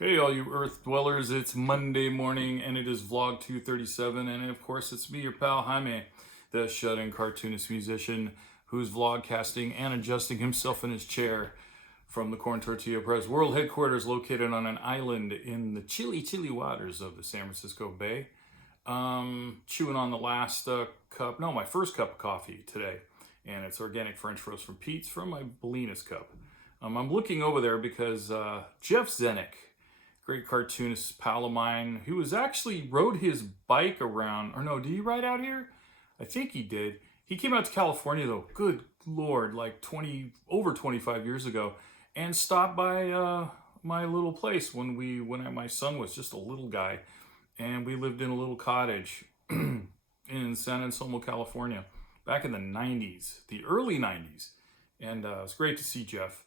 Hey, all you Earth dwellers, it's Monday morning and it is vlog 237. And of course, it's me, your pal Jaime, the shut in cartoonist musician who's vlogcasting and adjusting himself in his chair from the Corn Tortilla Press world headquarters located on an island in the chilly waters of the San Francisco Bay. Chewing on the last my first cup of coffee today. And it's organic French roast from Pete's from my Bolinas cup. I'm looking over there because Jeff Zenick, great cartoonist pal of mine, who was actually rode his bike around, or no, did he ride out here? I think he did. He came out to California though, good Lord, like over 25 years ago, and stopped by my little place when my son was just a little guy, and we lived in a little cottage in San Anselmo, California, back in the 90s, the early 90s, and it was great to see Jeff.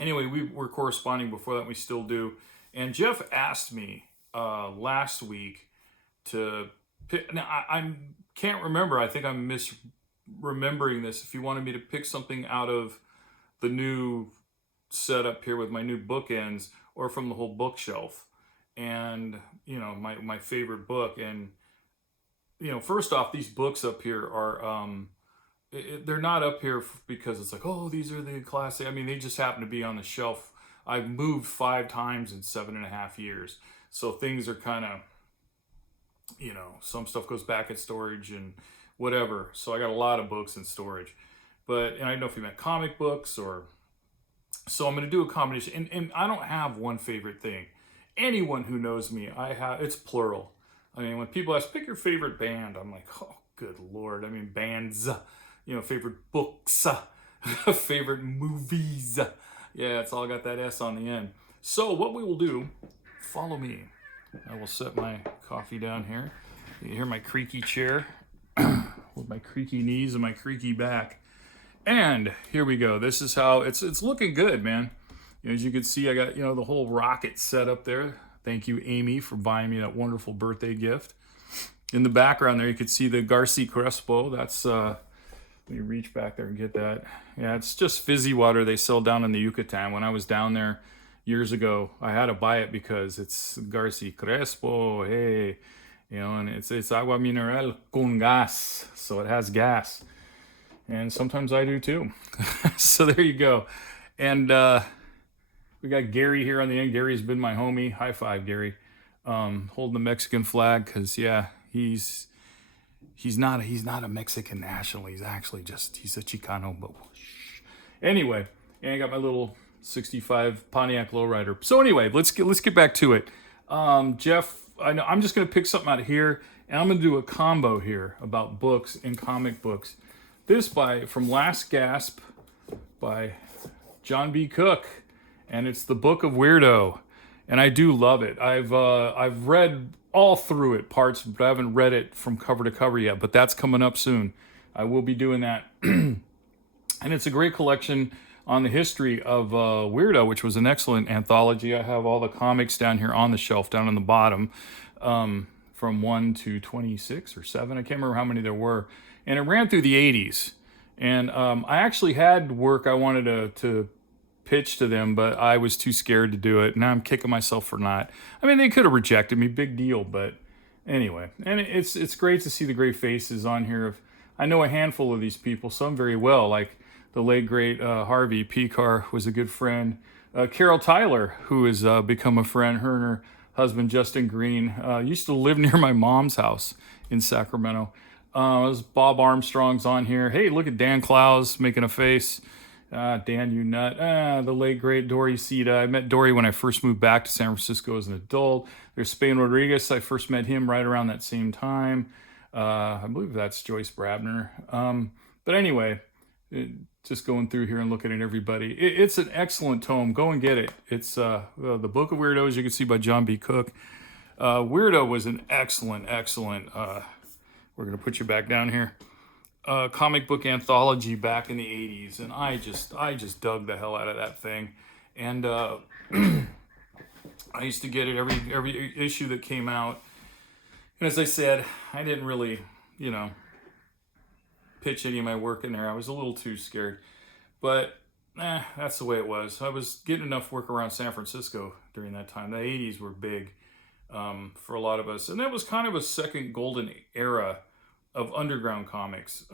Anyway, we were corresponding before that, we still do. And Jeff asked me last week to pick. Now, I can't remember. I think I'm misremembering this. If you wanted me to pick something out of the new setup here with my new bookends or from the whole bookshelf. And, my favorite book. And, first off, these books up here are, they're not up here because it's like, oh, these are the classic. I mean, they just happen to be on the shelf. I've moved 5 times in 7.5 years. So things are kind of, some stuff goes back in storage and whatever. So I got a lot of books in storage. And I don't know if you meant comic books or... So I'm going to do a combination. And I don't have one favorite thing. Anyone who knows me, it's plural. I mean, when people ask, pick your favorite band, I'm like, oh, good Lord. I mean, bands, favorite books, favorite movies. Yeah, it's all got that S on the end. So what we will do, follow me. I will set my coffee down here. You hear my creaky chair with my creaky knees and my creaky back. And here we go. This is how it's looking good, man. As you can see, I got, the whole rocket set up there. Thank you, Amy, for buying me that wonderful birthday gift. In the background there, you can see the Garcia Crespo. That's let me reach back there and get that. Yeah, it's just fizzy water they sell down in the Yucatan. When I was down there years ago, I had to buy it because it's Garcia Crespo, hey, and it's agua mineral con gas, so it has gas. And sometimes I do too. So there you go. And we got Gary here on the end. Gary's been my homie. High five, Gary. Holding the Mexican flag because, yeah, he's not a Mexican national. He's actually he's a Chicano. But anyway, and I got my little 65 Pontiac lowrider. So anyway, let's get back to it. Jeff, I know I'm just gonna pick something out of here, and I'm gonna do a combo here about books and comic books. This from Last Gasp by Jon B. Cooke, and it's the Book of Weirdo, and I do love it. I've read all through it, parts, but I haven't read it from cover to cover yet, but that's coming up soon. I will be doing that. And it's a great collection on the history of Weirdo, which was an excellent anthology. I have all the comics down here on the shelf, down on the bottom, from 1 to 26 or 7. I can't remember how many there were. And it ran through the 80s. And I actually had work I wanted to pitch to them, but I was too scared to do it. Now I'm kicking myself for not. I mean, they could have rejected me, big deal, but anyway. And it's great to see the great faces on here. I know a handful of these people, some very well, like the late great Harvey Picar was a good friend. Carol Tyler, who has become a friend, her and her husband Justin Green, used to live near my mom's house in Sacramento. There's Bob Armstrong's on here. Hey, look at Dan Clowes making a face. Dan, you nut. The late, great Dory Sita. I met Dory when I first moved back to San Francisco as an adult. There's Spain Rodriguez. I first met him right around that same time. I believe that's Joyce Brabner. But anyway, just going through here and looking at everybody. It's an excellent tome. Go and get it. It's the Book of Weirdo, as you can see, by Jon B. Cooke. Weirdo was an excellent, we're going to put you back down here. Comic book anthology back in the 80s, and I just dug the hell out of that thing. And I used to get it every issue that came out. And as I said, I didn't really, pitch any of my work in there. I was a little too scared. But that's the way it was. I was getting enough work around San Francisco during that time. The 80s were big for a lot of us. And that was kind of a second golden era of underground comics.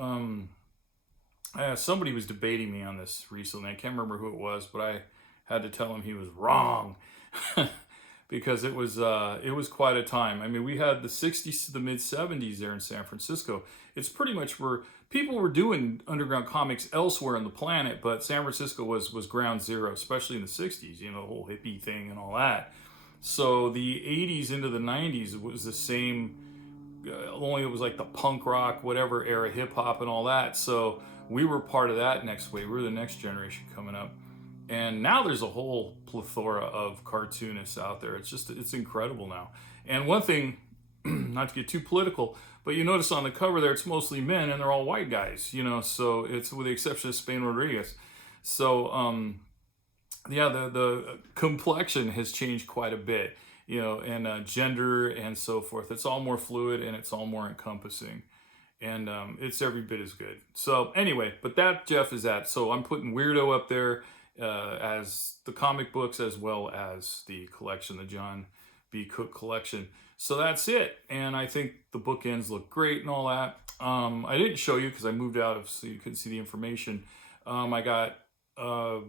Somebody was debating me on this recently. I can't remember who it was, but I had to tell him he was wrong. Because it was quite a time. I mean, we had the 60s to the mid 70s there in San Francisco. It's pretty much where people were doing underground comics elsewhere on the planet, but San Francisco was ground zero, especially in the 60s, you know, the whole hippie thing and all that. So the 80s into the 90s was the same, only it was like the punk rock, whatever era, hip hop and all that. So we were part of that next wave. We were the next generation coming up. And now there's a whole plethora of cartoonists out there. It's incredible now. And one thing, not to get too political, but you notice on the cover there, it's mostly men and they're all white guys, you know, so it's with the exception of Spain Rodriguez. So, yeah, the complexion has changed quite a bit, you know, and gender and so forth. It's all more fluid and it's all more encompassing. And it's every bit as good. So anyway, but that, Jeff, is that. So I'm putting Weirdo up there as the comic books as well as the collection, the Jon B. Cooke collection. So that's it. And I think the bookends look great and all that. I didn't show you because I moved out so you couldn't see the information. I got a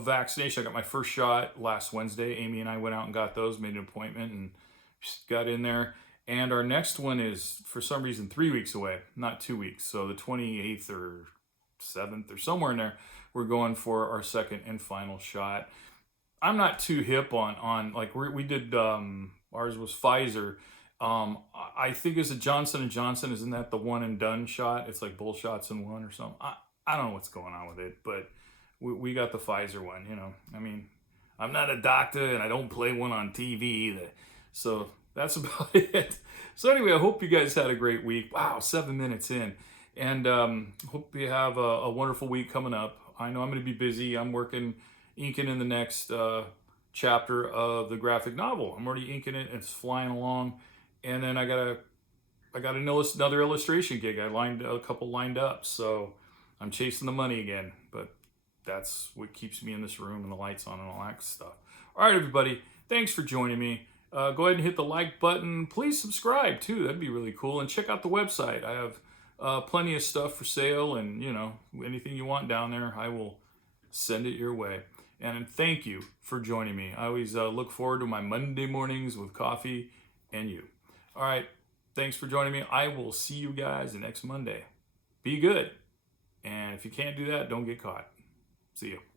vaccination. I got my first shot last Wednesday. Amy and I went out and got those, made an appointment and got in there. And our next one is, for some reason, 3 weeks away, not 2 weeks. So the 28th or 7th or somewhere in there, we're going for our second and final shot. I'm not too hip on like we did, ours was Pfizer. I think it's a Johnson & Johnson. Isn't that the one and done shot? It's like both shots in one or something. I don't know what's going on with it, but we got the Pfizer one, you know. I mean, I'm not a doctor and I don't play one on TV either. So that's about it. So anyway, I hope you guys had a great week. Wow, 7 minutes in. And hope you have a wonderful week coming up. I know I'm going to be busy. I'm inking in the next chapter of the graphic novel. I'm already inking it. It's flying along. And then I got another illustration gig. I lined a couple lined up. So I'm chasing the money again. But that's what keeps me in this room and the lights on and all that stuff. All right, everybody. Thanks for joining me. Go ahead and hit the like button. Please subscribe too. That'd be really cool. And check out the website. I have plenty of stuff for sale, and you know, anything you want down there, I will send it your way. And thank you for joining me. I always look forward to my Monday mornings with coffee and you. All right. Thanks for joining me. I will see you guys next Monday. Be good. And if you can't do that, don't get caught. See you.